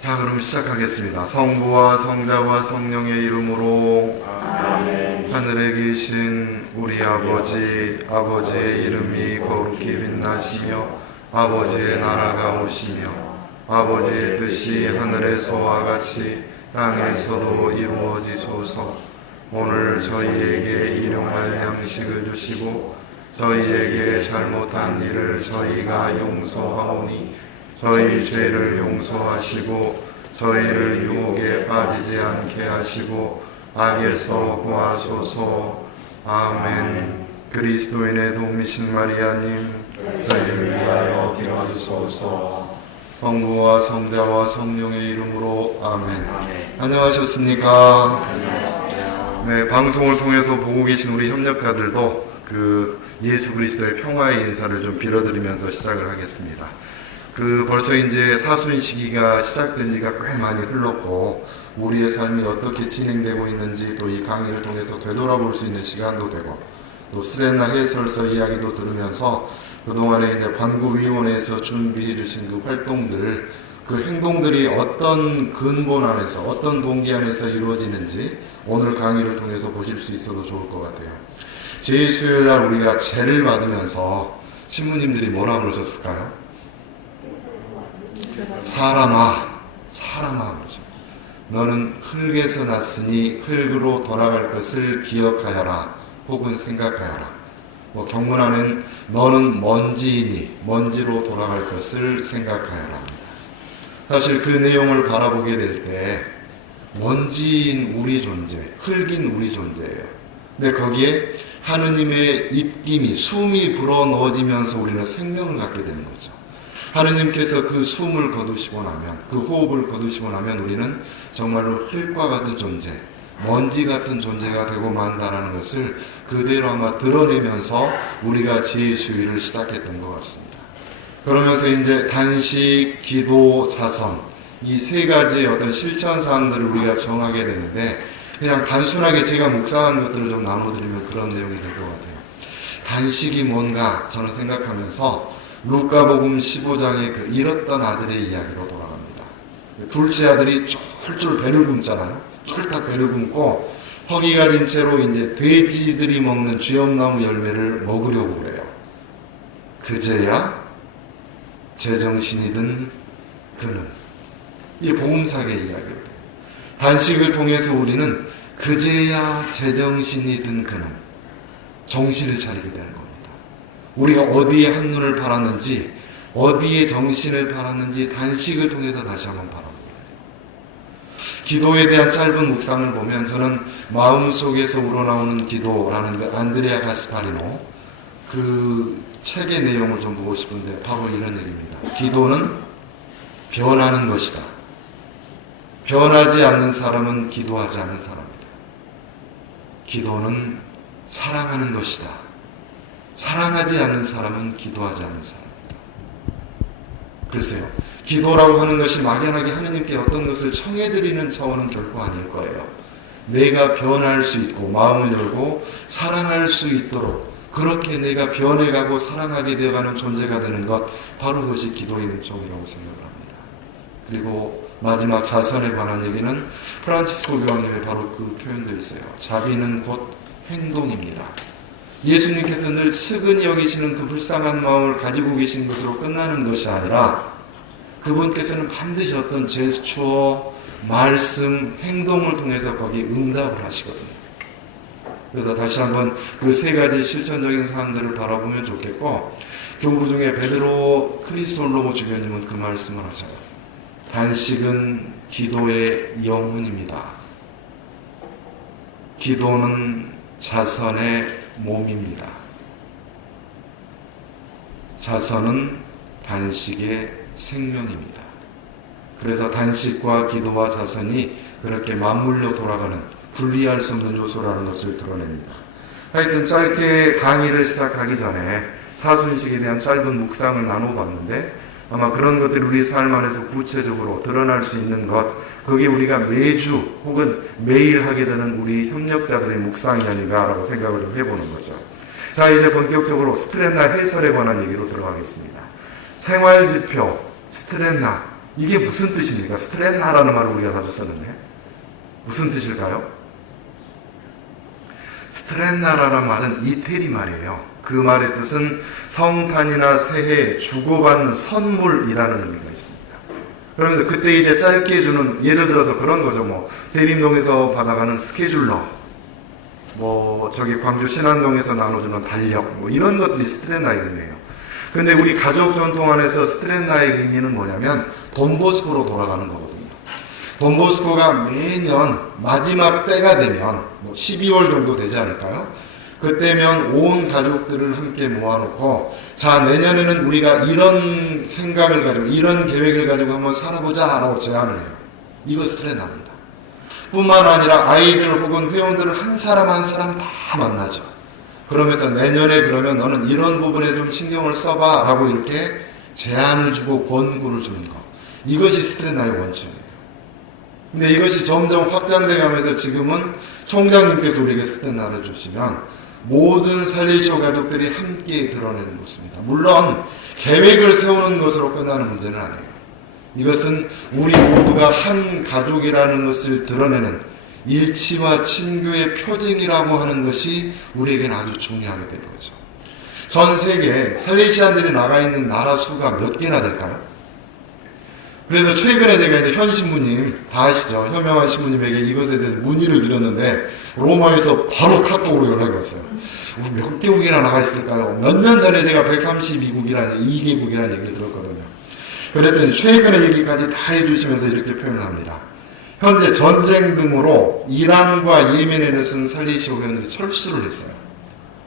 자, 그럼 시작하겠습니다. 성부와 성자와 성령의 이름으로 아멘. 하늘에 계신 우리 아버지의 이름이 거룩히 빛나시며 아버지의 나라가 오시며 아버지의 뜻이 하늘에서와 같이 땅에서도 이루어지소서. 오늘 저희에게 일용할 양식을 주시고 저희에게 잘못한 일을 저희가 용서하오니 저희 죄를 용서하시고 저희를 유혹에 빠지지 않게 하시고 악에서 구하소서. 아멘. 그리스도인의 도우미신 마리아님, 저희를 위하여 빌어주소서. 성부와 성자와 성령의 이름으로 아멘. 안녕하셨습니까? 네, 방송을 통해서 보고 계신 우리 협력자들도 예수 그리스도의 평화의 인사를 좀 빌어드리면서 시작을 하겠습니다. 벌써 이제 사순 시기가 시작된 지가 꽤 많이 흘렀고, 우리의 삶이 어떻게 진행되고 있는지 또 이 강의를 통해서 되돌아볼 수 있는 시간도 되고, 또 스트레나 해설서 이야기도 들으면서 그동안에 이제 관구위원회에서 준비해 주신 그 활동들, 그 행동들이 어떤 근본 안에서, 어떤 동기 안에서 이루어지는지 오늘 강의를 통해서 보실 수 있어도 좋을 것 같아요. 제2수요일날 우리가 제를 받으면서 신부님들이 뭐라 그러셨을까요? 사람아 그러죠. 너는 흙에서 났으니 흙으로 돌아갈 것을 기억하여라 혹은 생각하여라. 경문하면 너는 먼지이니 먼지로 돌아갈 것을 생각하여라. 사실 그 내용을 바라보게 될 때 먼지인 우리 존재, 흙인 우리 존재예요. 근데 거기에 하느님의 입김이, 숨이 불어넣어지면서 우리는 생명을 갖게 되는 거죠. 하느님께서 그 숨을 거두시고 나면, 그 호흡을 거두시고 나면 우리는 정말로 흙과 같은 존재, 먼지 같은 존재가 되고 만다라는 것을 그대로 아마 드러내면서 우리가 제2수요일을 시작했던 것 같습니다. 그러면서 이제 단식, 기도, 자선, 이 세 가지의 어떤 실천 사항들을 우리가 정하게 되는데, 그냥 단순하게 제가 묵상한 것들을 좀 나눠드리면 그런 내용이 될 것 같아요. 단식이 뭔가 저는 생각하면서 루카복음 15장의 잃었던 아들의 이야기로 돌아갑니다. 둘째 아들이 쫄쫄 배를 굶잖아요. 쫄딱 배를 굶고 허기 가진 채로 이제 돼지들이 먹는 쥐엄나무 열매를 먹으려고 그래요. 그제야 제정신이 든 그는, 이 복음사의 이야기예요. 단식을 통해서 우리는 그제야 제정신이 든 그는 정신을 차리게 되는 겁니다. 우리가 어디에 한눈을 팔았는지, 어디에 정신을 팔았는지 단식을 통해서 다시 한번 바라봅니다. 기도에 대한 짧은 묵상을 보면 저는 마음속에서 우러나오는 기도라는 그 안드레아 가스파리노 그 책의 내용을 좀 보고 싶은데 바로 이런 얘기입니다. 기도는 변하는 것이다. 변하지 않는 사람은 기도하지 않는 사람이다. 기도는 사랑하는 것이다. 사랑하지 않는 사람은 기도하지 않는 사람입니다. 글쎄요, 기도라고 하는 것이 막연하게 하느님께 어떤 것을 청해드리는 차원은 결코 아닐 거예요. 내가 변할 수 있고 마음을 열고 사랑할 수 있도록 그렇게 내가 변해가고 사랑하게 되어가는 존재가 되는 것, 바로 그것이 기도의 은총이라고 생각을 합니다. 그리고 마지막 자선에 관한 얘기는 프란치스코 교황님의 바로 그 표현도 있어요. 자비는 곧 행동입니다. 예수님께서 늘 측은히 여기시는 그 불쌍한 마음을 가지고 계신 것으로 끝나는 것이 아니라 그분께서는 반드시 어떤 제스처, 말씀, 행동을 통해서 거기에 응답을 하시거든요. 그래서 다시 한번 그 세 가지 실천적인 사항들을 바라보면 좋겠고, 교부 중에 베드로 크리스톨로모 주교님은 그 말씀을 하셔요. 단식은 기도의 영혼입니다. 기도는 자선의 몸입니다. 자선은 단식의 생명입니다. 그래서 단식과 기도와 자선이 그렇게 맞물려 돌아가는 분리할 수 없는 요소라는 것을 드러냅니다. 하여튼 짧게 강의를 시작하기 전에 사순식에 대한 짧은 묵상을 나눠봤는데, 아마 그런 것들이 우리 삶 안에서 구체적으로 드러날 수 있는 것, 그게 우리가 매주 혹은 매일 하게 되는 우리 협력자들의 묵상이 아닌가라고 생각을 해보는 거죠. 자, 이제 본격적으로 스트레나 해설에 관한 얘기로 들어가겠습니다. 생활지표, 스트레나, 이게 무슨 뜻입니까? 스트레나라는 말을 우리가 자주 썼는데 무슨 뜻일까요? 스트레나라는 말은 이태리 말이에요. 그 말의 뜻은 성탄이나 새해에 주고받는 선물이라는 의미가 있습니다. 그러면서 그때 이제 짧게 주는, 예를 들어서 그런 거죠. 뭐 대림동에서 받아가는 스케줄러, 뭐 저기 광주 신안동에서 나눠주는 달력, 뭐 이런 것들이 스트레나의 의미예요. 근데 우리 가족 전통 안에서 스트레나의 의미는 뭐냐면 돈보스코로 돌아가는 거거든요. 돈보스코가 매년 마지막 때가 되면 뭐 12월 정도 되지 않을까요? 그때면 온 가족들을 함께 모아놓고, 자, 내년에는 우리가 이런 생각을 가지고 이런 계획을 가지고 한번 살아보자 라고 제안을 해요. 이거 스트레나입니다. 뿐만 아니라 아이들 혹은 회원들을 한 사람 한 사람 다 만나죠. 그러면서 내년에 그러면 너는 이런 부분에 좀 신경을 써봐 라고 이렇게 제안을 주고 권고를 주는 거, 이것이 스트레나의 원칙이에요. 근데 이것이 점점 확장돼 가면서 지금은 총장님께서 우리에게 스트레나를 주시면 모든 살리시오 가족들이 함께 드러내는 모습입니다. 물론 계획을 세우는 것으로 끝나는 문제는 아니에요. 이것은 우리 모두가 한 가족이라는 것을 드러내는 일치와 친교의 표징이라고 하는 것이 우리에게는 아주 중요하게 될 거죠. 전 세계에 살레시안들이 나가 있는 나라 수가 몇 개나 될까요? 그래서 최근에 제가 이제 현 신부님, 다 아시죠? 현명한 신부님에게 이것에 대해서 문의를 드렸는데 로마에서 바로 카톡으로 연락이 왔어요. 몇 개국이나 나가 있을까요? 몇 년 전에 제가 132국이라는 2개국이라는 얘기를 들었거든요. 그랬더니 최근의 얘기까지 다 해주시면서 이렇게 표현을 합니다. 현재 전쟁 등으로 이란과 예멘에 쓴 살리시오 회원들이 철수를 했어요.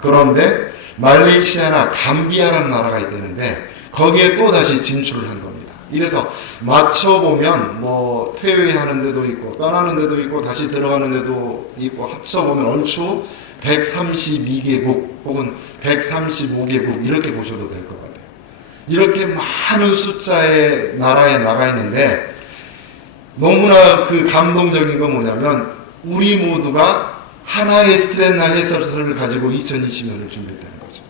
그런데 말레이시아나 감비아라는 나라가 있다는데 거기에 또 다시 진출을 한 겁니다. 이래서 맞춰보면 뭐 퇴회하는 데도 있고 떠나는 데도 있고 다시 들어가는 데도 있고 합쳐보면 얼추 132개국 혹은 135개국 이렇게 보셔도 될 것 같아요. 이렇게 많은 숫자의 나라에 나가 있는데 너무나 그 감동적인 건 뭐냐면 우리 모두가 하나의 스트레나 해설서를 가지고 2020년을 준비했다는 거죠.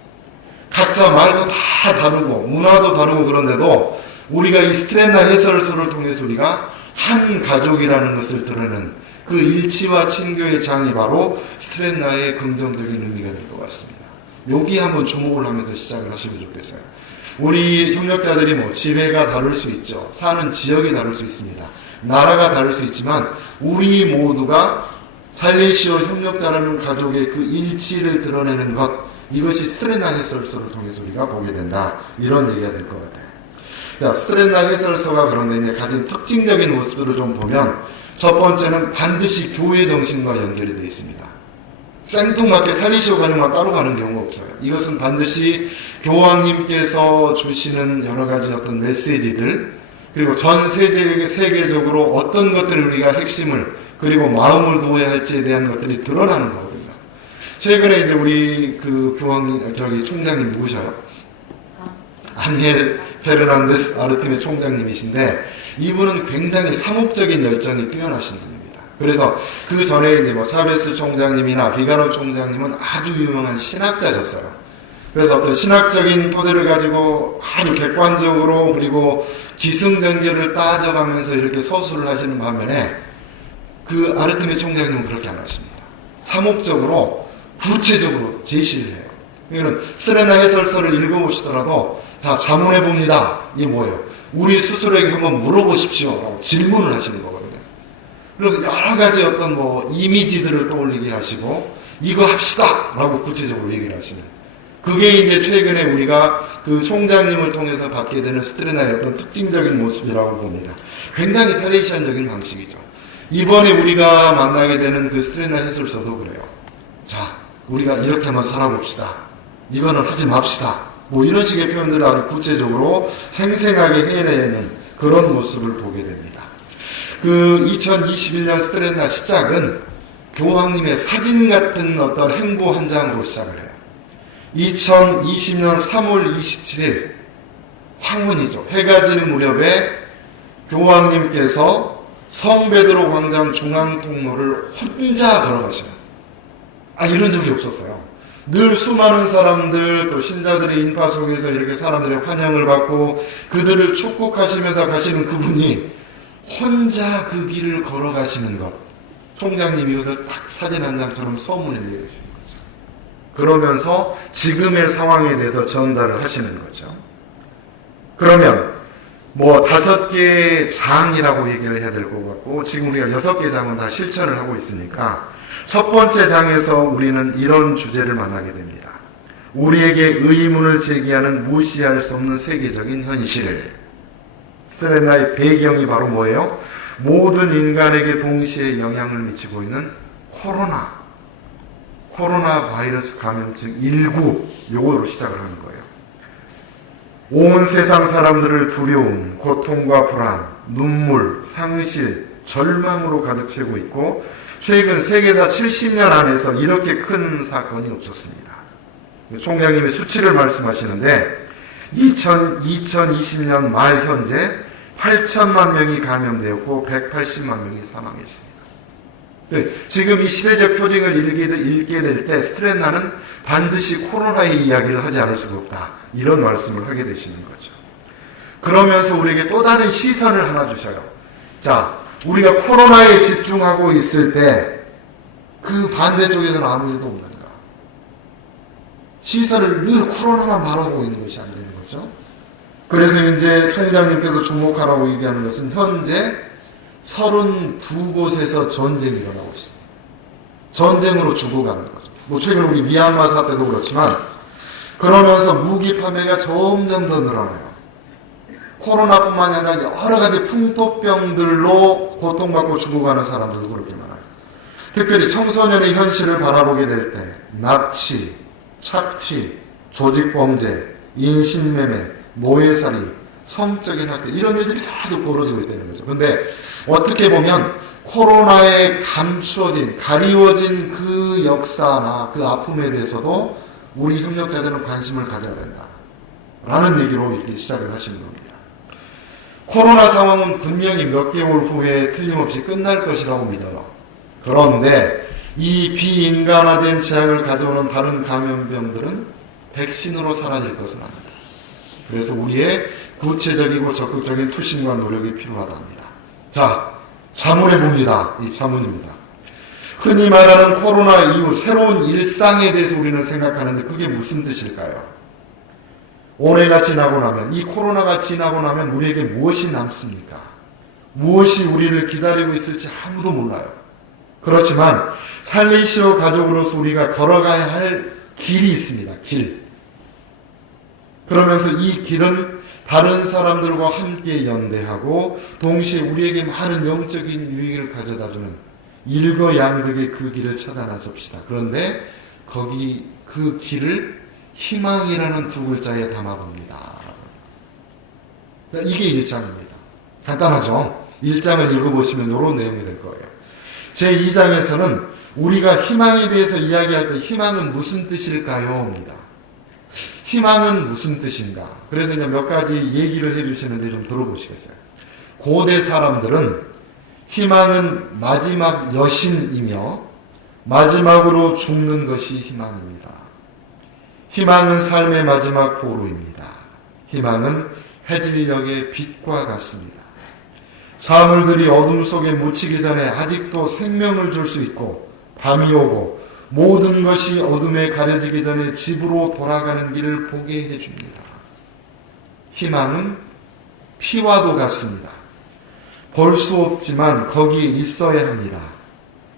각자 말도 다 다르고 문화도 다르고 그런데도 우리가 이 스트레나 해설서를 통해서 우리가 한 가족이라는 것을 드러내는 그 일치와 친교의 장이 바로 스트레나의 긍정적인 의미가 될 것 같습니다. 여기 한번 주목을 하면서 시작을 하시면 좋겠어요. 우리 협력자들이 뭐 지배가 다를 수 있죠. 사는 지역이 다를 수 있습니다. 나라가 다를 수 있지만 우리 모두가 살레시오 협력자라는 가족의 그 일치를 드러내는 것, 이것이 스트레나 해설서를 통해서 우리가 보게 된다. 이런 얘기가 될 것 같아요. 자, 스트레나 해설서가 그런데 이제 가진 특징적인 모습들을 좀 보면 첫 번째는 반드시 교회 정신과 연결이 되어 있습니다. 생뚱맞게 살리시오 가족만 따로 가는 경우가 없어요. 이것은 반드시 교황님께서 주시는 여러 가지 어떤 메시지들, 그리고 전 세계적으로 어떤 것들을 우리가 핵심을 그리고 마음을 두어야 할지에 대한 것들이 드러나는 거거든요. 최근에 이제 우리 그 교황님, 저기 총장님 누구셔요? 아니엘 페르난데스 아르티메 총장님이신데 이분은 굉장히 상업적인 열정이 뛰어나신 분입니다. 그래서 그 전에 이제 뭐 차베스 총장님이나 비가노 총장님은 아주 유명한 신학자셨어요. 그래서 어떤 신학적인 토대를 가지고 아주 객관적으로 그리고 기승전결을 따져가면서 이렇게 서술을 하시는 반면에 그 아르티메 총장님은 그렇게 안 하십니다. 상업적으로 구체적으로 제시를 해요. 그러니까 스트레나 해설서를 읽어보시더라도 자, 자문해 봅니다. 이게 뭐예요? 우리 스스로에게 한번 물어보십시오. 라고 질문을 하시는 거거든요. 그래서 여러 가지 어떤 뭐 이미지들을 떠올리게 하시고 이거 합시다! 라고 구체적으로 얘기를 하시는. 그게 이제 최근에 우리가 그 총장님을 통해서 받게 되는 스트레나의 어떤 특징적인 모습이라고 봅니다. 굉장히 살레시안적인 방식이죠. 이번에 우리가 만나게 되는 그 스트레나 해설서도 그래요. 자, 우리가 이렇게 한번 살아봅시다. 이거는 하지 맙시다. 뭐 이런 식의 표현들을 아주 구체적으로 생생하게 해내는 그런 모습을 보게 됩니다. 그 2021년 스트레나 시작은 교황님의 사진 같은 어떤 행보 한 장으로 시작을 해요. 2020년 3월 27일 황혼이죠. 해가 질 무렵에 교황님께서 성베드로 광장 중앙 통로를 혼자 걸어가셔요. 이런 적이 없었어요. 늘 수많은 사람들 또 신자들의 인파 속에서 이렇게 사람들의 환영을 받고 그들을 축복하시면서 가시는 그분이 혼자 그 길을 걸어가시는 것, 총장님이 이것을 딱 사진 한 장처럼 서문에 내주신 거죠. 그러면서 지금의 상황에 대해서 전달을 하시는 거죠. 그러면 뭐 5개의 장이라고 얘기를 해야 될 것 같고, 지금 우리가 6개 장은 다 실천을 하고 있으니까 첫 번째 장에서 우리는 이런 주제를 만나게 됩니다. 우리에게 의문을 제기하는 무시할 수 없는 세계적인 현실. 스텔라의 배경이 바로 뭐예요? 모든 인간에게 동시에 영향을 미치고 있는 코로나 바이러스 감염증 19, 요거로 시작을 하는 거예요. 온 세상 사람들을 두려움, 고통과 불안, 눈물, 상실, 절망으로 가득 채우고 있고, 최근 세계사 70년 안에서 이렇게 큰 사건이 없었습니다. 총장님이 수치를 말씀하시는데 2020년 말 현재 8천만 명이 감염되었고 180만 명이 사망했습니다. 지금 이 시대적 표징을 읽게 될 때 스트레나는 반드시 코로나의 이야기를 하지 않을 수가 없다, 이런 말씀을 하게 되시는 거죠. 그러면서 우리에게 또 다른 시선을 하나 주셔요. 자, 우리가 코로나에 집중하고 있을 때 그 반대쪽에서는 아무 일도 없는가? 시선을 늘 코로나만 바라보고 있는 것이 안 되는 거죠. 그래서 이제 총장님께서 주목하라고 얘기하는 것은 현재 32곳에서 전쟁이 일어나고 있습니다. 전쟁으로 죽어가는 거죠. 뭐 최근 우리 미얀마 사태도 그렇지만, 그러면서 무기 판매가 점점 더 늘어나요. 코로나뿐만이 아니라 여러 가지 풍토병들로 고통받고 죽어가는 사람들도 그렇게 많아요. 특별히 청소년의 현실을 바라보게 될 때 납치, 착취, 조직범죄, 인신매매, 노예살이, 성적인 학대, 이런 일들이 계속 벌어지고 있다는 거죠. 그런데 어떻게 보면 코로나에 감추어진, 가리워진 그 역사나 그 아픔에 대해서도 우리 협력자들은 관심을 가져야 된다, 라는 얘기로 이렇게 시작을 하시는 겁니다. 코로나 상황은 분명히 몇 개월 후에 틀림없이 끝날 것이라고 믿어요. 그런데 이 비인간화된 재앙을 가져오는 다른 감염병들은 백신으로 사라질 것은 아니다. 그래서 우리의 구체적이고 적극적인 투신과 노력이 필요하다 합니다. 자, 자문해 봅니다. 이 자문입니다. 흔히 말하는 코로나 이후 새로운 일상에 대해서 우리는 생각하는데 그게 무슨 뜻일까요? 올해가 지나고 나면, 이 코로나가 지나고 나면 우리에게 무엇이 남습니까? 무엇이 우리를 기다리고 있을지 아무도 몰라요. 그렇지만 살리시오 가족으로서 우리가 걸어가야 할 길이 있습니다. 길. 그러면서 이 길은 다른 사람들과 함께 연대하고 동시에 우리에게 많은 영적인 유익을 가져다주는 일거양득의 그 길을 찾아 나섭시다. 그런데 거기 그 길을 희망이라는 두 글자에 담아봅니다. 이게 1장입니다. 간단하죠? 1장을 읽어보시면 이런 내용이 될 거예요. 제2장에서는 우리가 희망에 대해서 이야기할 때 희망은 무슨 뜻일까요? 입니다. 희망은 무슨 뜻인가? 그래서 이제 몇 가지 얘기를 해주시는데 좀 들어보시겠어요? 고대 사람들은 희망은 마지막 여신이며 마지막으로 죽는 것이 희망입니다. 희망은 삶의 마지막 보루입니다. 희망은 해질녘의 빛과 같습니다. 사물들이 어둠 속에 묻히기 전에 아직도 생명을 줄 수 있고, 밤이 오고 모든 것이 어둠에 가려지기 전에 집으로 돌아가는 길을 보게 해줍니다. 희망은 피와도 같습니다. 볼 수 없지만 거기에 있어야 합니다.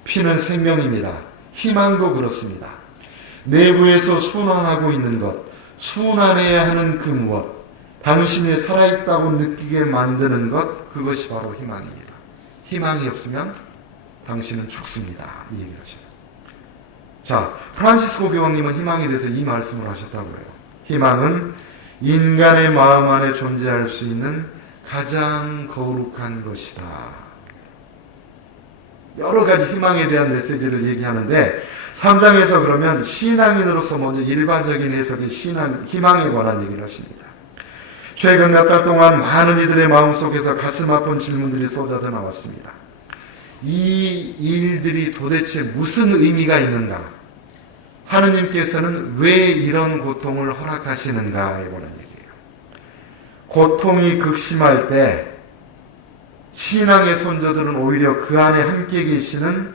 피는 생명입니다. 희망도 그렇습니다. 내부에서 순환하고 있는 것, 순환해야 하는 그 무엇, 당신이 살아있다고 느끼게 만드는 것, 그것이 바로 희망입니다. 희망이 없으면 당신은 죽습니다. 이 얘기를 하십니다. 자, 프란치스코 교황님은 희망에 대해서 이 말씀을 하셨다고 해요. 희망은 인간의 마음 안에 존재할 수 있는 가장 거룩한 것이다. 여러 가지 희망에 대한 메시지를 얘기하는데 3장에서 그러면 신앙인으로서 먼저 일반적인 해석의 희망에 관한 얘기를 하십니다. 최근 몇 달 동안 많은 이들의 마음속에서 가슴 아픈 질문들이 쏟아져 나왔습니다. 이 일들이 도대체 무슨 의미가 있는가? 하느님께서는 왜 이런 고통을 허락하시는가에 관한 얘기예요. 고통이 극심할 때 신앙의 손자들은 오히려 그 안에 함께 계시는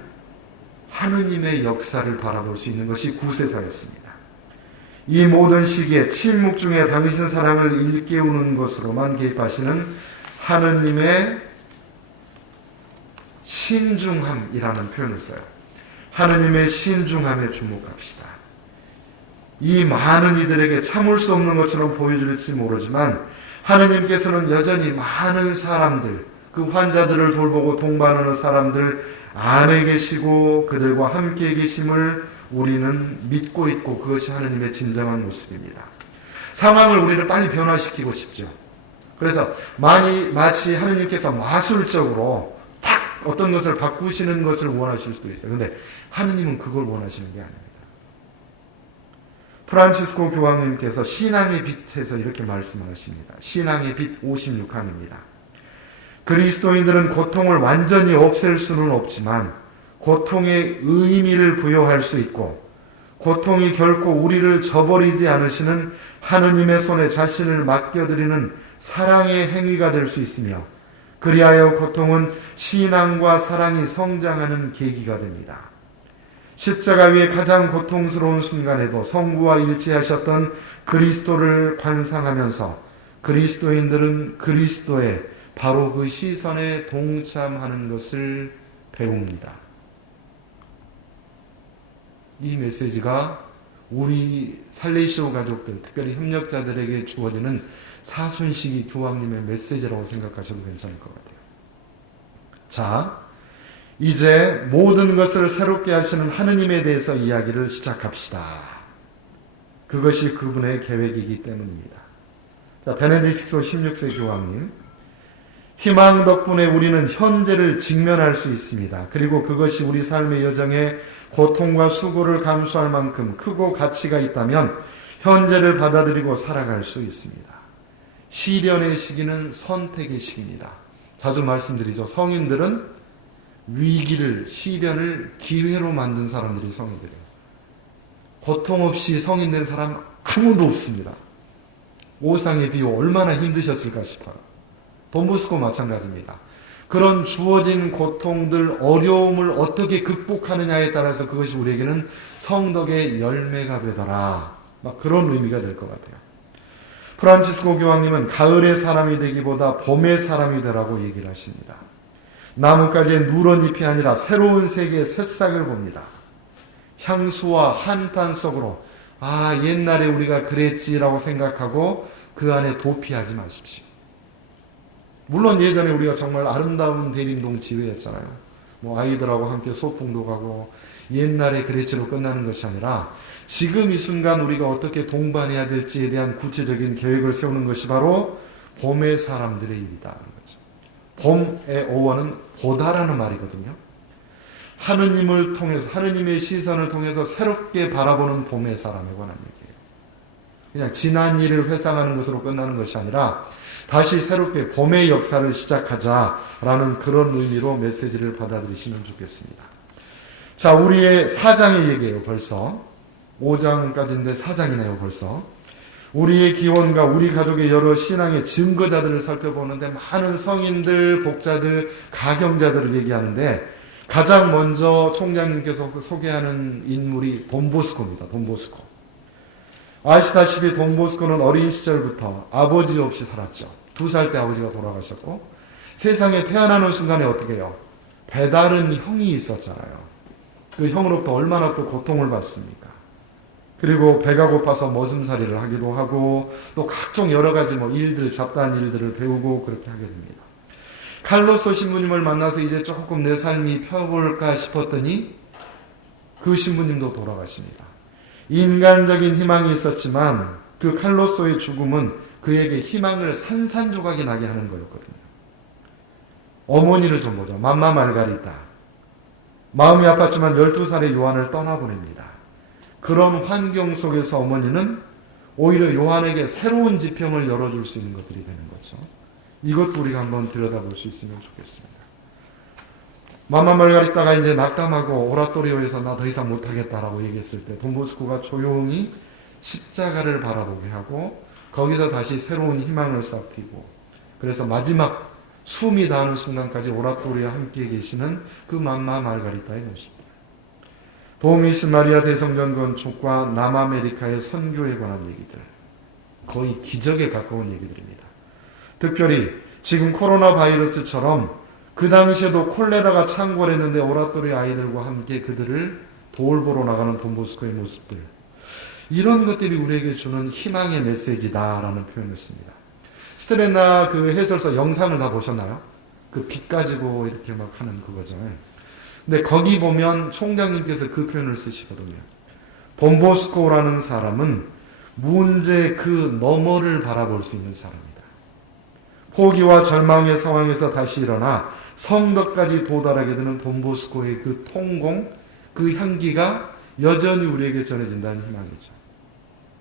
하느님의 역사를 바라볼 수 있는 것이 구세사였습니다. 이 모든 시기에 침묵 중에 당신 사랑을 일깨우는 것으로만 개입하시는 하느님의 신중함이라는 표현을 써요. 하느님의 신중함에 주목합시다. 이 많은 이들에게 참을 수 없는 것처럼 보여질지 모르지만 하느님께서는 여전히 많은 사람들, 그 환자들을 돌보고 동반하는 사람들 안에 계시고 그들과 함께 계심을 우리는 믿고 있고 그것이 하느님의 진정한 모습입니다. 상황을 우리를 빨리 변화시키고 싶죠. 그래서 마치 하느님께서 마술적으로 탁 어떤 것을 바꾸시는 것을 원하실 수도 있어요. 그런데 하느님은 그걸 원하시는 게 아닙니다. 프란치스코 교황님께서 신앙의 빛에서 이렇게 말씀하십니다. 신앙의 빛 56항입니다. 그리스도인들은 고통을 완전히 없앨 수는 없지만 고통에 의미를 부여할 수 있고 고통이 결코 우리를 저버리지 않으시는 하느님의 손에 자신을 맡겨드리는 사랑의 행위가 될 수 있으며 그리하여 고통은 신앙과 사랑이 성장하는 계기가 됩니다. 십자가 위에 가장 고통스러운 순간에도 성부와 일치하셨던 그리스도를 관상하면서 그리스도인들은 그리스도의 바로 그 시선에 동참하는 것을 배웁니다. 이 메시지가 우리 살레시오 가족들, 특별히 협력자들에게 주어지는 사순시기 교황님의 메시지라고 생각하셔도 괜찮을 것 같아요. 자, 이제 모든 것을 새롭게 하시는 하느님에 대해서 이야기를 시작합시다. 그것이 그분의 계획이기 때문입니다. 자, 베네딕토 16세 교황님. 희망 덕분에 우리는 현재를 직면할 수 있습니다. 그리고 그것이 우리 삶의 여정에 고통과 수고를 감수할 만큼 크고 가치가 있다면 현재를 받아들이고 살아갈 수 있습니다. 시련의 시기는 선택의 시기입니다. 자주 말씀드리죠. 성인들은 위기를, 시련을 기회로 만든 사람들이 성인들이에요. 고통 없이 성인된 사람 아무도 없습니다. 오상의 비유 얼마나 힘드셨을까 싶어요. 돈보스코 마찬가지입니다. 그런 주어진 고통들, 어려움을 어떻게 극복하느냐에 따라서 그것이 우리에게는 성덕의 열매가 되더라. 막 그런 의미가 될 것 같아요. 프란치스코 교황님은 가을의 사람이 되기보다 봄의 사람이 되라고 얘기를 하십니다. 나뭇가지에 누런 잎이 아니라 새로운 세계의 새싹을 봅니다. 향수와 한탄 속으로 옛날에 우리가 그랬지라고 생각하고 그 안에 도피하지 마십시오. 물론 예전에 우리가 정말 아름다운 대림동 지회였잖아요. 아이들하고 함께 소풍도 가고 옛날에 그랬지로 끝나는 것이 아니라 지금 이 순간 우리가 어떻게 동반해야 될지에 대한 구체적인 계획을 세우는 것이 바로 봄의 사람들의 일이다. 봄의 어원은 보다라는 말이거든요. 하느님을 통해서, 하느님의 시선을 통해서 새롭게 바라보는 봄의 사람에 관한 얘기예요. 그냥 지난 일을 회상하는 것으로 끝나는 것이 아니라 다시 새롭게 봄의 역사를 시작하자라는 그런 의미로 메시지를 받아들이시면 좋겠습니다. 자, 우리의 4장의 얘기예요. 벌써 5장까지인데 4장이네요. 벌써 우리의 기원과 우리 가족의 여러 신앙의 증거자들을 살펴보는데 많은 성인들, 복자들, 가경자들을 얘기하는데 가장 먼저 총장님께서 소개하는 인물이 돈보스코입니다. 돈보스코. 아시다시피 돈보스코는 어린 시절부터 아버지 없이 살았죠. 2살 때 아버지가 돌아가셨고 세상에 태어나는 순간에 어떻게 해요? 배다른 형이 있었잖아요. 그 형으로부터 얼마나 또 고통을 받습니까? 그리고 배가 고파서 머슴살이를 하기도 하고 또 각종 여러 가지 일들, 잡다한 일들을 배우고 그렇게 하게 됩니다. 칼로소 신부님을 만나서 이제 조금 내 삶이 펴볼까 싶었더니 그 신부님도 돌아가십니다. 인간적인 희망이 있었지만 그 칼로소의 죽음은 그에게 희망을 산산조각이 나게 하는 거였거든요. 어머니를 좀 보죠. 맘마 말가리타. 마음이 아팠지만 12살의 요한을 떠나보냅니다. 그런 환경 속에서 어머니는 오히려 요한에게 새로운 지평을 열어줄 수 있는 것들이 되는 거죠. 이것도 우리가 한번 들여다볼 수 있으면 좋겠습니다. 맘마 말가리따가 이제 낙담하고 오라토리오에서 나 더 이상 못하겠다라고 얘기했을 때 돈보스코가 조용히 십자가를 바라보게 하고 거기서 다시 새로운 희망을 싹트이고 그래서 마지막 숨이 닿는 순간까지 오라토리와 함께 계시는 그 맘마 말가리따의 모습. 도미스 마리아 대성전 건축과 남아메리카의 선교에 관한 얘기들. 거의 기적에 가까운 얘기들입니다. 특별히 지금 코로나 바이러스처럼 그 당시에도 콜레라가 창궐했는데 오라토리 아이들과 함께 그들을 돌보러 나가는 돈보스코의 모습들. 이런 것들이 우리에게 주는 희망의 메시지다라는 표현을 씁니다. 스트레나 그 해설서 영상을 다 보셨나요? 그 빛 가지고 이렇게 막 하는 그거죠. 근데 거기 보면 총장님께서 그 표현을 쓰시거든요. 돈보스코라는 사람은 문제 그 너머를 바라볼 수 있는 사람이다. 포기와 절망의 상황에서 다시 일어나 성덕까지 도달하게 되는 돈보스코의 그 통공, 그 향기가 여전히 우리에게 전해진다는 희망이죠.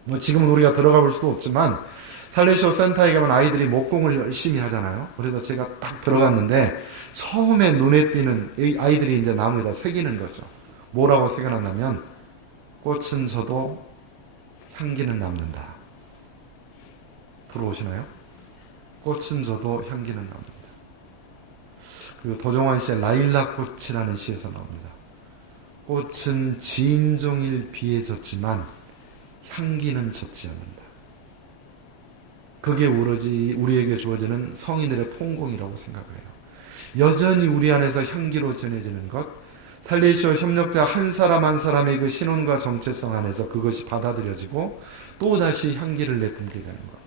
뭐 지금은 우리가 들어가 볼 수도 없지만 살레시오 센터에 가면 아이들이 목공을 열심히 하잖아요. 그래서 제가 딱 들어갔는데 처음에 눈에 띄는 아이들이 이제 나무에다 새기는 거죠. 뭐라고 새겨놨냐면 꽃은 져도 향기는 남는다. 들어오시나요? 꽃은 져도 향기는 남는다. 그 도종환 씨의 라일락꽃이라는 시에서 나옵니다. 꽃은 지인종일 비에 졌지만 향기는 젖지 않는다. 그게 오로지 우리에게 주어지는 성인들의 통공이라고 생각해요. 여전히 우리 안에서 향기로 전해지는 것, 살레시오 협력자 한 사람 한 사람의 그 신원과 정체성 안에서 그것이 받아들여지고 또다시 향기를 내뿜게 되는 것.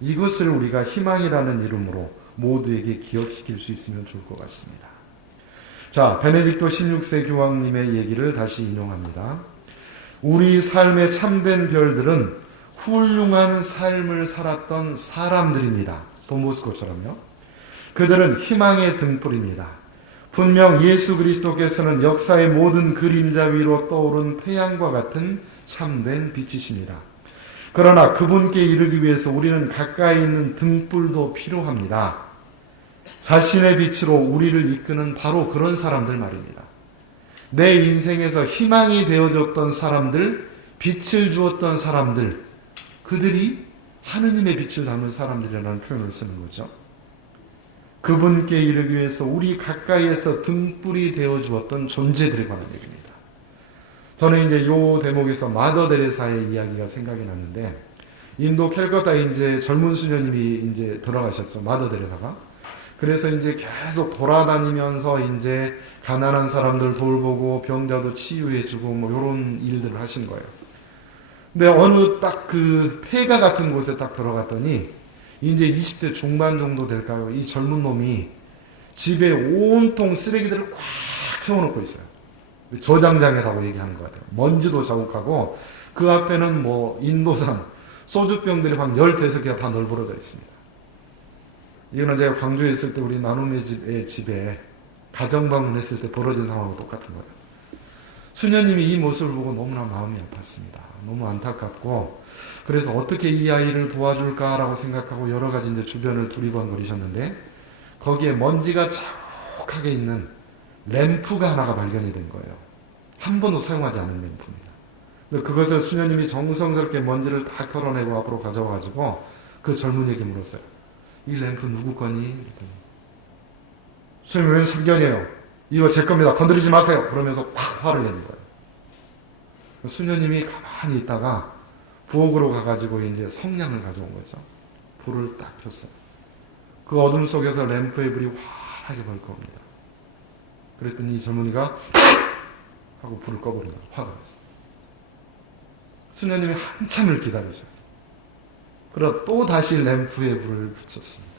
이것을 우리가 희망이라는 이름으로 모두에게 기억시킬 수 있으면 좋을 것 같습니다. 자, 베네딕토 16세 교황님의 얘기를 다시 인용합니다. 우리 삶의 참된 별들은 훌륭한 삶을 살았던 사람들입니다. 돈보스코처럼요. 그들은 희망의 등불입니다. 분명 예수 그리스도께서는 역사의 모든 그림자 위로 떠오른 태양과 같은 참된 빛이십니다. 그러나 그분께 이르기 위해서 우리는 가까이 있는 등불도 필요합니다. 자신의 빛으로 우리를 이끄는 바로 그런 사람들 말입니다. 내 인생에서 희망이 되어줬던 사람들, 빛을 주었던 사람들, 그들이 하느님의 빛을 담은 사람들이라는 표현을 쓰는 거죠. 그분께 이르기 위해서 우리 가까이에서 등불이 되어 주었던 존재들에 관한 얘기입니다. 저는 이제 요 대목에서 마더 데레사의 이야기가 생각이 났는데, 인도 캘커타에 이제 젊은 수녀님이 이제 들어가셨죠. 마더 데레사가. 그래서 이제 계속 돌아다니면서 이제 가난한 사람들 돌보고 병자도 치유해주고 뭐 요런 일들을 하신 거예요. 근데 어느 딱 그 폐가 같은 곳에 딱 들어갔더니 이제 20대 중반 정도 될까요? 이 젊은 놈이 집에 온통 쓰레기들을 꽉 채워놓고 있어요. 저장장애라고 얘기하는 것 같아요. 먼지도 자국하고 그 앞에는 뭐 인도산 소주병들이 한 15개가 다 널브러져 있습니다. 이거는 제가 광주에 있을 때 우리 나눔의 집에 가정 방문했을 때 벌어진 상황하고 똑같은 거예요. 수녀님이 이 모습을 보고 너무나 마음이 아팠습니다. 너무 안타깝고 그래서 어떻게 이 아이를 도와줄까라고 생각하고 여러 가지 이제 주변을 두리번거리셨는데 거기에 먼지가 자욱하게 있는 램프가 하나가 발견이 된 거예요. 한 번도 사용하지 않은 램프입니다. 그것을 수녀님이 정성스럽게 먼지를 다 털어내고 앞으로 가져와가지고 그 젊은이에게 물었어요. 이 램프 누구 거니? 수녀님 웬 상견이에요? 이거 제 겁니다. 건드리지 마세요. 그러면서 확 화를 내는 거예요. 수녀님이 가만히 있다가 부엌으로 가가지고 이제 성냥을 가져온 거죠. 불을 딱 폈어요. 그 어둠 속에서 램프의 불이 환하게 벌 겁니다. 그랬더니 이 젊은이가 하고 불을 꺼버린 거예요. 화가 났어요. 수녀님이 한참을 기다리셔요. 그러다 또 다시 램프에 불을 붙였습니다.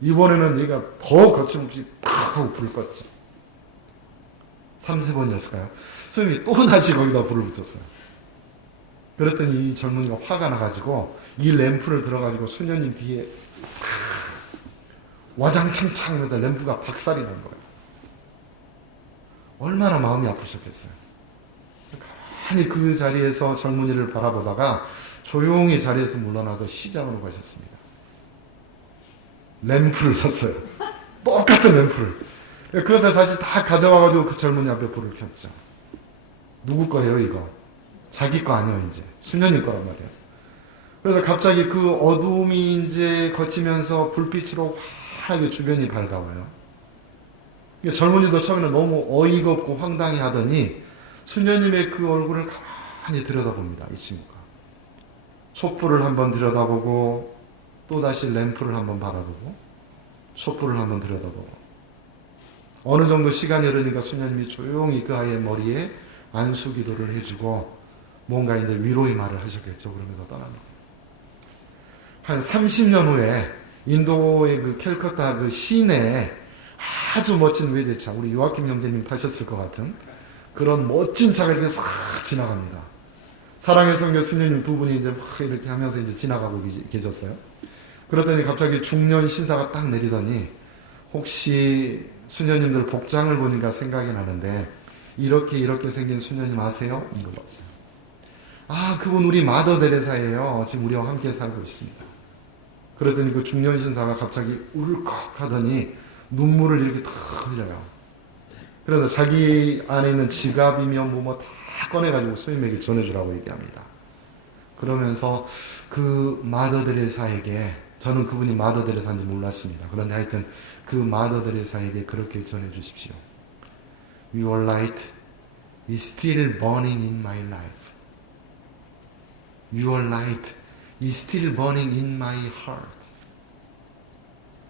이번에는 얘가 더 거침없이 팍 하고 불을 껐죠. 3-4번이었을까요? 수녀님이 또 다시 거기다 불을 붙였어요. 그랬더니 이 젊은이가 화가 나가지고 이 램프를 들어가지고 수녀님 뒤에 와장창창 하면서 램프가 박살이 난 거예요. 얼마나 마음이 아프셨겠어요. 가만히 그 자리에서 젊은이를 바라보다가 조용히 자리에서 물러나서 시장으로 가셨습니다. 램프를 샀어요. 똑같은 램프를. 그것을 다시 다 가져와가지고 그 젊은이 앞에 불을 켰죠. 누구 거예요, 이거? 자기 거 아니에요, 이제. 수녀님 거란 말이에요. 그래서 갑자기 그 어둠이 이제 거치면서 불빛으로 환하게 주변이 밝아와요. 젊은이도 처음에는 너무 어이가 없고 황당해 하더니 수녀님의 그 얼굴을 가만히 들여다봅니다, 이 친구가. 촛불을 한번 들여다보고 또다시 램프를 한번 바라보고 촛불을 한번 들여다보고 어느 정도 시간이 흐르니까 수녀님이 조용히 그 아이의 머리에 안수 기도를 해주고 뭔가 이제 위로의 말을 하셨겠죠. 그러면서 떠납니다. 한 30년 후에 인도의 그 캘커타 그 시내에 아주 멋진 외제차, 우리 요아킴 형제님 타셨을 것 같은 그런 멋진 차가 이렇게 싹 지나갑니다. 사랑의 성교 수녀님 두 분이 이제 막 이렇게 하면서 이제 지나가고 계셨어요. 그러더니 갑자기 중년 신사가 딱 내리더니 혹시 수녀님들 복장을 보니까 생각이 나는데 이렇게 생긴 수녀님 아세요? 이거 없어요. 아, 그분 우리 마더 데레사예요. 지금 우리와 함께 살고 있습니다. 그러더니 그 중년 신사가 갑자기 울컥 하더니 눈물을 이렇게 탁 흘려요. 그래서 자기 안에 있는 지갑이며 뭐 다 꺼내가지고 수임에게 전해주라고 얘기합니다. 그러면서 그 마더 데레사에게, 저는 그분이 마더 데레사인지 몰랐습니다. 그런데 하여튼 그 마더 데레사에게 그렇게 전해주십시오. Your light is still burning in my life. Your light is still burning in my heart.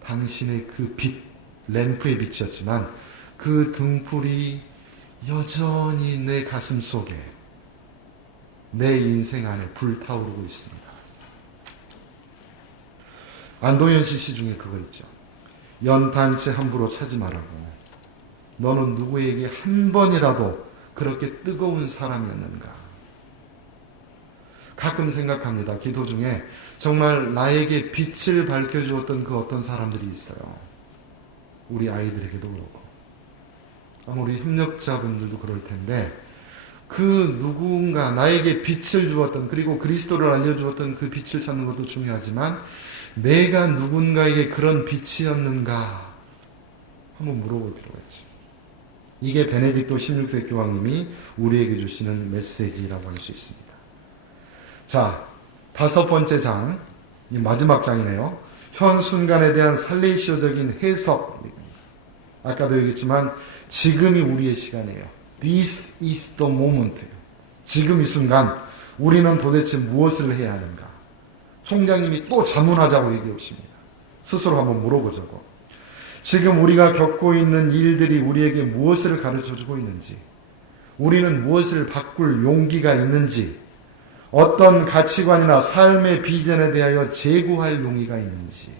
당신의 그 빛, 램프의 빛이었지만 그 등불이 여전히 내 가슴 속에, 내 인생 안에 불타오르고 있습니다. 안동현 씨 시 중에 그거 있죠. 연탄채 함부로 차지 말라고. 너는 누구에게 한 번이라도 그렇게 뜨거운 사람이었는가? 가끔 생각합니다. 기도 중에 정말 나에게 빛을 밝혀주었던 그 어떤 사람들이 있어요. 우리 아이들에게도 그렇고 아마 우리 협력자분들도 그럴 텐데 그 누군가 나에게 빛을 주었던, 그리고 그리스도를 알려주었던 그 빛을 찾는 것도 중요하지만 내가 누군가에게 그런 빛이었는가 한번 물어볼 필요가 있죠. 이게 베네딕토 16세 교황님이 우리에게 주시는 메시지라고 할 수 있습니다. 자, 5번째 장, 이 마지막 장이네요. 현 순간에 대한 살레시오적인 해석. 아까도 얘기했지만 지금이 우리의 시간이에요. This is the moment. 지금 이 순간 우리는 도대체 무엇을 해야 하는가? 총장님이 또 자문하자고 얘기해 오십니다. 스스로 한번 물어보자고. 지금 우리가 겪고 있는 일들이 우리에게 무엇을 가르쳐주고 있는지, 우리는 무엇을 바꿀 용기가 있는지, 어떤 가치관이나 삶의 비전에 대하여 재구할 용의가 있는지,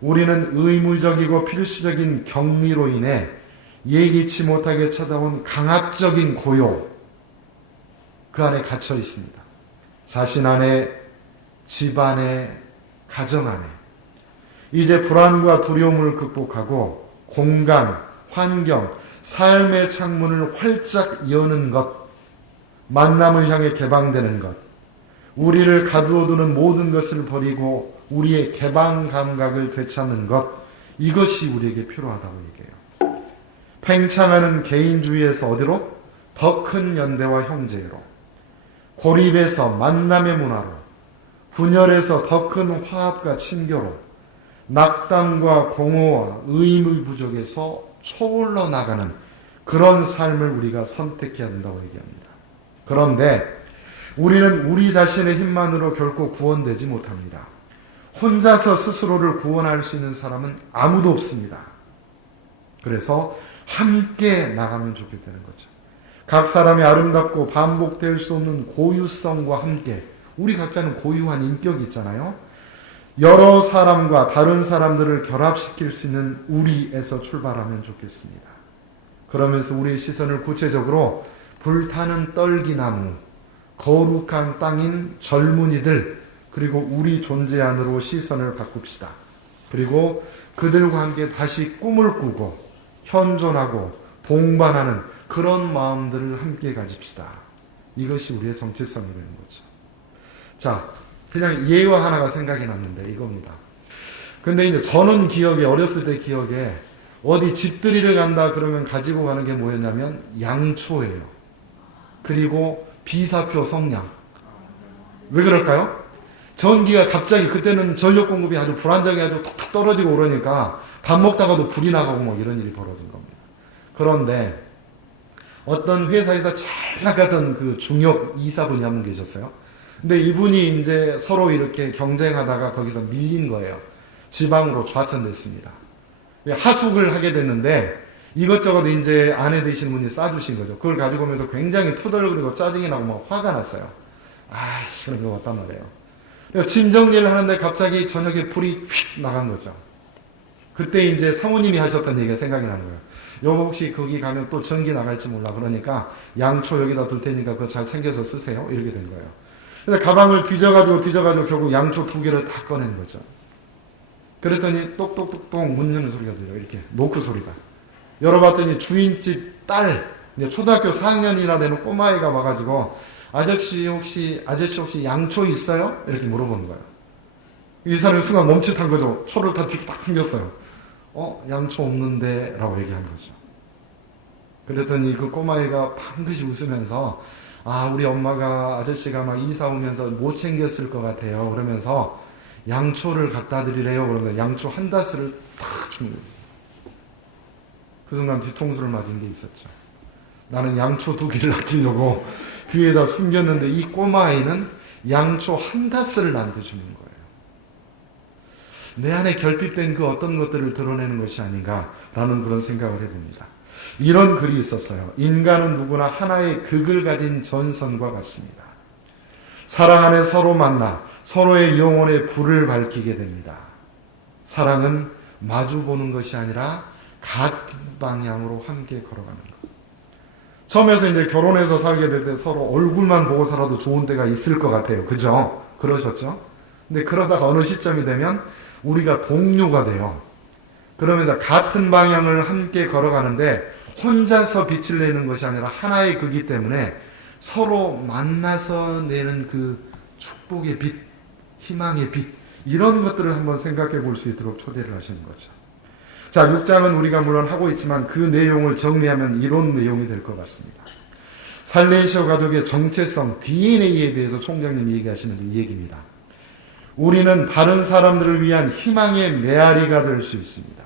우리는 의무적이고 필수적인 격리로 인해 예기치 못하게 찾아온 강압적인 고요, 그 안에 갇혀 있습니다. 자신 안에, 집 안에, 가정 안에. 이제 불안과 두려움을 극복하고 공간, 환경, 삶의 창문을 활짝 여는 것, 만남을 향해 개방되는 것, 우리를 가두어두는 모든 것을 버리고 우리의 개방 감각을 되찾는 것, 이것이 우리에게 필요하다고 얘기해요. 팽창하는 개인주의에서 어디로? 더 큰 연대와 형제로, 고립에서 만남의 문화로, 분열에서 더 큰 화합과 친교로, 낙담과 공허와 의무 부족에서 초월러 나가는 그런 삶을 우리가 선택해야 한다고 얘기합니다. 그런데 우리는 우리 자신의 힘만으로 결코 구원되지 못합니다. 혼자서 스스로를 구원할 수 있는 사람은 아무도 없습니다. 그래서 함께 나가면 좋겠다는 거죠. 각 사람이 아름답고 반복될 수 없는 고유성과 함께, 우리 각자는 고유한 인격이 있잖아요. 여러 사람과 다른 사람들을 결합시킬 수 있는 우리에서 출발하면 좋겠습니다. 그러면서 우리의 시선을 구체적으로 불타는 떨기나무, 거룩한 땅인 젊은이들, 그리고 우리 존재 안으로 시선을 바꿉시다. 그리고 그들과 함께 다시 꿈을 꾸고 현존하고 동반하는 그런 마음들을 함께 가집시다. 이것이 우리의 정체성이 되는 거죠. 자, 그냥 예화 하나가 생각이 났는데 이겁니다. 근데 이제 저는 기억에, 어렸을 때 기억에 어디 집들이를 간다 그러면 가지고 가는 게 뭐였냐면 양초예요. 그리고 비사표 성냥. 왜 그럴까요? 전기가 갑자기 그때는 전력 공급이 아주 불안정해 아주 툭툭 떨어지고 그러니까 밥 먹다가도 불이 나가고 뭐 이런 일이 벌어진 겁니다. 그런데 어떤 회사에서 잘 나가던 그 중역 이사분이 한 분 계셨어요. 근데 이분이 이제 서로 이렇게 경쟁하다가 거기서 밀린 거예요. 지방으로 좌천됐습니다. 하숙을 하게 됐는데 이것저것 이제 아내 되시는 분이 싸주신 거죠. 그걸 가지고 오면서 굉장히 투덜거리고 짜증이 나고 막 화가 났어요. 아이씨, 그런 거 왔단 말이에요. 그리고 짐 정리를 하는데 갑자기 저녁에 불이 휙 나간 거죠. 그때 이제 사모님이 하셨던 얘기가 생각이 나는 거예요. 여보 혹시 거기 가면 또 전기 나갈지 몰라. 그러니까 양초 여기다 둘 테니까 그거 잘 챙겨서 쓰세요. 이렇게 된 거예요. 그래서 가방을 뒤져가지고 결국 양초 2개를 다 꺼낸 거죠. 그랬더니 똑똑똑똑 문 여는 소리가 들려요. 이렇게 노크 소리가. 열어봤더니 주인집 딸, 이제 초등학교 4학년이나 되는 꼬마아이가 와가지고 아저씨 혹시 양초 있어요? 이렇게 물어보는 거예요. 이 사람이 순간 멈칫한 거죠. 초를 다 뒤로 딱 숨겼어요. 양초 없는데 라고 얘기한 거죠. 그랬더니 그 꼬마아이가 방긋이 웃으면서 우리 엄마가 아저씨가 막 이사 오면서 못 챙겼을 것 같아요. 그러면서 양초를 갖다 드리래요. 그러면서 양초 한 다스를 탁 주는 거예요. 그 순간 뒤통수를 맞은 게 있었죠. 나는 양초 2개를 아끼려고 뒤에다 숨겼는데 이 꼬마아이는 양초 한 다스를 나한테 주는 거예요. 내 안에 결핍된 그 어떤 것들을 드러내는 것이 아닌가라는 그런 생각을 해봅니다. 이런 글이 있었어요. 인간은 누구나 하나의 극을 가진 전선과 같습니다. 사랑 안에 서로 만나 서로의 영혼의 불을 밝히게 됩니다. 사랑은 마주보는 것이 아니라 같은 방향으로 함께 걸어가는 것. 처음에서 이제 결혼해서 살게 될 때 서로 얼굴만 보고 살아도 좋은 때가 있을 것 같아요. 그죠? 그러셨죠? 근데 그러다가 어느 시점이 되면 우리가 동료가 돼요. 그러면서 같은 방향을 함께 걸어가는데 혼자서 빛을 내는 것이 아니라 하나의 극이기 때문에 서로 만나서 내는 그 축복의 빛, 희망의 빛, 이런 것들을 한번 생각해 볼 수 있도록 초대를 하시는 거죠. 자, 6장은 우리가 물론 하고 있지만 그 내용을 정리하면 이런 내용이 될 것 같습니다. 살레시오 가족의 정체성, DNA에 대해서 총장님이 얘기하시는데 이 얘기입니다. 우리는 다른 사람들을 위한 희망의 메아리가 될 수 있습니다.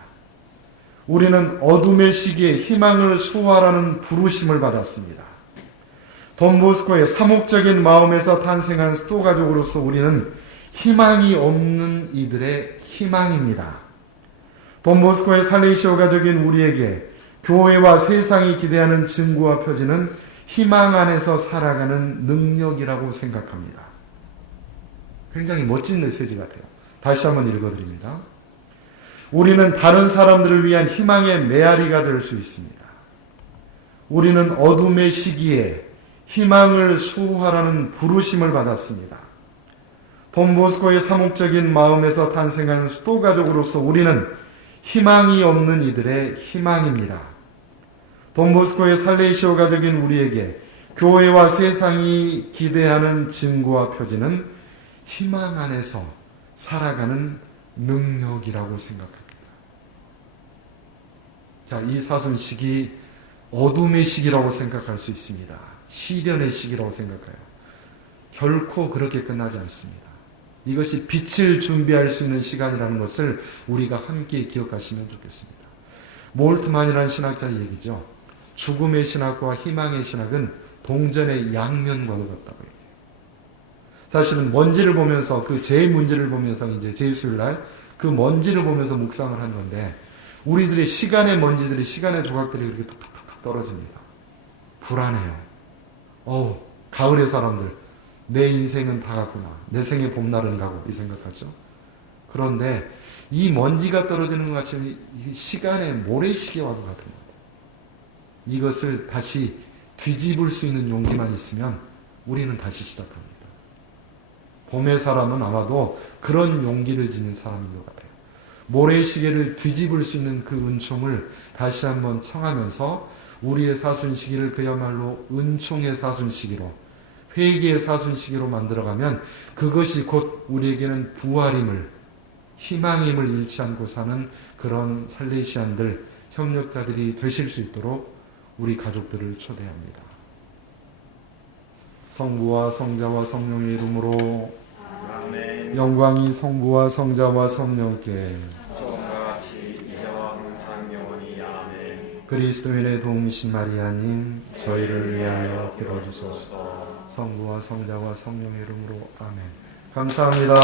우리는 어둠의 시기에 희망을 수호하라는 부르심을 받았습니다. 돈보스코의 사목적인 마음에서 탄생한 수도 가족으로서 우리는 희망이 없는 이들의 희망입니다. 돈보스코의 살레시오 가족인 우리에게 교회와 세상이 기대하는 증거와 표지는 희망 안에서 살아가는 능력이라고 생각합니다. 굉장히 멋진 메시지 같아요. 다시 한번 읽어드립니다. 우리는 다른 사람들을 위한 희망의 메아리가 될 수 있습니다. 우리는 어둠의 시기에 희망을 수호하라는 부르심을 받았습니다. 돈보스코의 사목적인 마음에서 탄생한 수도 가족으로서 우리는 희망이 없는 이들의 희망입니다. 돈보스코의 살레시오 가족인 우리에게 교회와 세상이 기대하는 증거와 표지는 희망 안에서 살아가는 능력이라고 생각합니다. 자, 이 사순식이 어둠의 시기라고 생각할 수 있습니다. 시련의 시기라고 생각해요. 결코 그렇게 끝나지 않습니다. 이것이 빛을 준비할 수 있는 시간이라는 것을 우리가 함께 기억하시면 좋겠습니다. 몰트만이라는 신학자의 얘기죠. 죽음의 신학과 희망의 신학은 동전의 양면과 같다고 얘기해요. 사실은 먼지를 보면서 그 제 문제를 보면서 이제 제수일 날 그 먼지를 보면서 묵상을 한 건데 우리들의 시간의 먼지들이 시간의 조각들이 그렇게 툭툭툭 떨어집니다. 불안해요. 가을의 사람들 내 인생은 다 갔구나. 내 생의 봄날은 가고 이 생각하죠. 그런데 이 먼지가 떨어지는 것 같이 시간의 모래시계와도 같은 겁니다. 이것을 다시 뒤집을 수 있는 용기만 있으면 우리는 다시 시작합니다. 봄의 사람은 아마도 그런 용기를 지닌 사람인 것 같아요. 모래시계를 뒤집을 수 있는 그 은총을 다시 한번 청하면서 우리의 사순시기를 그야말로 은총의 사순시기로, 회개의 사순시기로 만들어가면 그것이 곧 우리에게는 부활임을, 희망임을 잃지 않고 사는 그런 살레시안들, 협력자들이 되실 수 있도록 우리 가족들을 초대합니다. 성부와 성자와 성령의 이름으로 아멘. 영광이 성부와 성자와 성령께 처음과 같이 이제와 항상 영원히 아멘. 그리스도인의 도우미신 마리아님 저희를 위하여 빌어주소서. 성부와 성자와 성령의 이름으로 아멘. 감사합니다.